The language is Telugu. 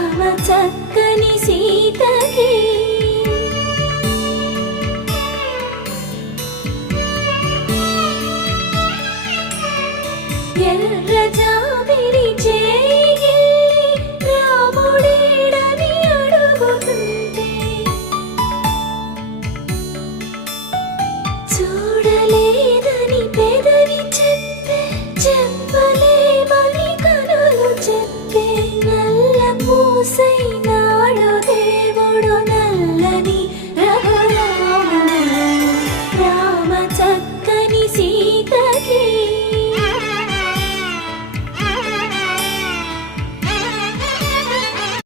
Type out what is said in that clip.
రామ చక్కని సీతకి ఎర్ర జాబిలి చేయి రాముడేడని అడుగుతుంటే చూడలేదని పెదవి చెప్పే చెప్పలేమని కనులు చెప్పే నల్ల పూసై